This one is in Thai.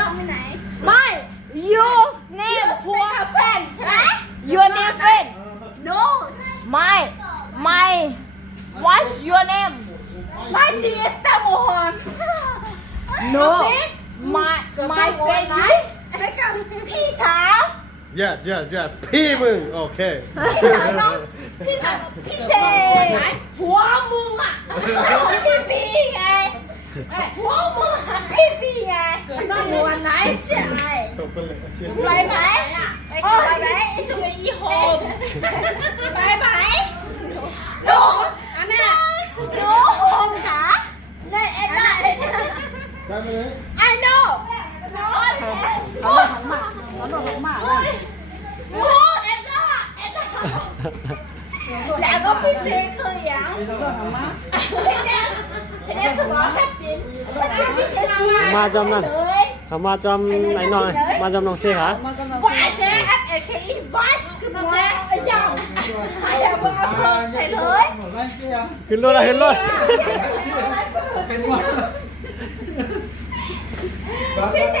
น้องไปไหน ไม่ your name ผัว แฟนใช่ไหม your name friend no ไม่ my what's your name my dear ตาโมฮอน no my friend ไหน ไปกับพี่สาว yeah พี่มึงโอเค พี่สาวน้องพี่สาวพี่เซไหนผัวมึงอ่ะพี่ปีไงผัวมึงอ่ะพี่ปีไงน้องหัวไหนใช่ไปไหมไปไหมไอ้สวยอีโฮมไปไหมโนอันนี้โนโฮมกะเลยเอ็ดน่าI know เขาหลงมากโอ้เอ็ดน่าแล้วก็พี่เซคืออย่างพี่เนสคือร้อนแทบจิ้นมาจำนั่นคำว่าจำไหนหน่อยมาจำน้องเสียค่ะ ว่าเซฟเอเคอีบัสคือมาเซฟอย่างอย่ามาใส่เลย ขึ้นรถเลยขึ้นรถ พี่เซ